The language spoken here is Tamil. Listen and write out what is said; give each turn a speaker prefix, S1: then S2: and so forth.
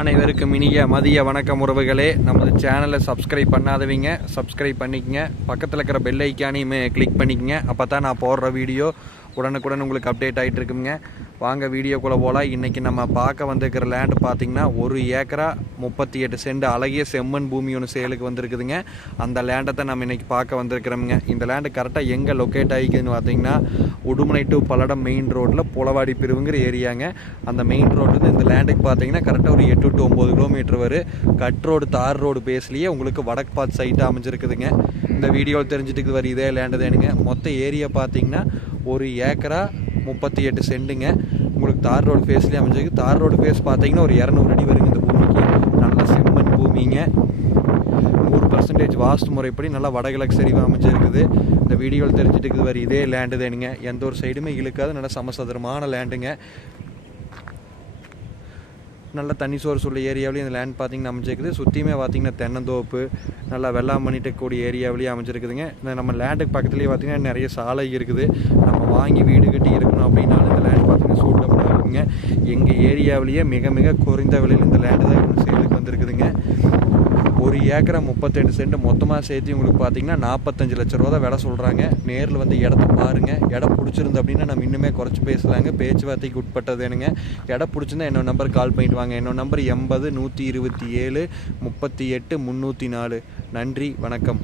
S1: அனைவருக்கும் இனிய மதிய வணக்கம் உறவுகளே. நமது சேனலை சப்ஸ்கிரைப் பண்ணாதவங்க. சப்ஸ்கிரைப் பண்ணிக்கங்க. பக்கத்தில் இருக்கிற பெல் ஐக்கானையுமே கிளிக் பண்ணிக்கங்க. அப்போ தான் நான் போடுற வீடியோ உடனுக்குடன் உங்களுக்கு அப்டேட் ஆகிட்டு இருக்குங்க வாங்க வீடியோக்குள்ளே போகலாம் இன்றைக்கி நம்ம பார்க்க வந்திருக்கிற லேண்டு பார்த்திங்கன்னா ஒரு ஏக்கரா முப்பத்தி எட்டு சென்ட் அழகிய செம்மண் பூமி ஒன்று சேலுக்கு வந்திருக்குதுங்க. அந்த லேண்டை தான் நம்ம இன்றைக்கி பார்க்க வந்திருக்கிறோமுங்க. இந்த லேண்டு கரெக்டாக எங்கே லொக்கேட் ஆகிக்குதுன்னு பார்த்தீங்கன்னா உடுமலை டு பல்லடம் மெயின் ரோட்டில் புலவாடி பிரிவுங்கிற ஏரியாங்க அந்த மெயின் ரோட்லேருந்து இந்த லேண்டுக்கு பார்த்தீங்கன்னா கரெக்டாக ஒரு எட்டு டு ஒம்பது கிலோமீட்டர் வரும் கட் ரோடு தார் ரோடு பேஸ்லேயே உங்களுக்கு வடக்கு பார்த்து சைட்டாக அமைஞ்சிருக்குதுங்க. இந்த வீடியோவில் தெரிஞ்சுட்டு வர இதே லேண்டு தானுங்க. மொத்த ஏரியா பார்த்தீங்கன்னா ஒரு ஏக்கரா முப்பத்தி எட்டு சென்ட்டுங்க உங்களுக்கு தார் ரோடு ஃபேஸ்லேயே அமைஞ்சிருக்கு. தார் ரோடு ஃபேஸ் பார்த்தீங்கன்னா ஒரு இரநூறு அடி வருங்க இந்த பூமிக்கு. நல்ல செம்மண் பூமிங்க. நூறு பர்சன்டேஜ் வாஸ்து முறைப்படி நல்லா வடகிழக்கு சரிவாக அமைஞ்சிருக்குது. இந்த வீடியோவில் தெரிஞ்சுட்டு வர இதே லேண்டு தானுங்க. எந்த ஒரு சைடுமே இழுக்காது நல்ல சமசதுரமான லேண்டுங்க நல்ல தண்ணி சோர்ஸ் உள்ள ஏரியாவிலையும் இந்த லேண்ட் பார்த்தீங்கன்னா அமைஞ்சிருக்குது. சுற்றியுமே பார்த்தீங்கன்னா தென்னந்தோப்பு நல்லா வெள்ளாம் பண்ணிட்டு கூடிய ஏரியாவிலேயே அமைஞ்சிருக்குதுங்க. இந்த நம்ம லேண்டுக்கு பக்கத்துலேயே பார்த்தீங்கன்னா நிறைய சாலை இருக்குது. நம்ம வாங்கி வீடு கட்டி இருக்கணும் அப்படின்னாலும் இந்த லேண்ட் பார்த்திங்கன்னா சூட்டபுளாக இருக்குங்க எங்கள் ஏரியாவிலேயே மிக மிக குறைந்த விலையில் இந்த லேண்டு தான் சேலுக்கு வந்திருக்குதுங்க. ஒரு ஏக்கரை முப்பத்தெண்டு சென்ட் மொத்தமாக சேர்த்து உங்களுக்கு பார்த்தீங்கன்னா நாற்பத்தஞ்சு லட்ச ரூபா தான் விலை சொல்கிறாங்க நேரில் வந்து இடத்த பாருங்கள் இடம் பிடிச்சிருந்து அப்படின்னா நம்ம இன்னுமே குறைச்சி பேசலாங்க. பேச்சுவார்த்தைக்கு உட்பட்டது என்னங்க இடம் பிடிச்சிருந்தா என்னோட நம்பர் கால் பண்ணிட்டு வாங்க. என்னோட நம்பர் எண்பது நூற்றி இருபத்தி ஏழு முப்பத்தி எட்டு முந்நூற்றி நாலு. நன்றி. வணக்கம்.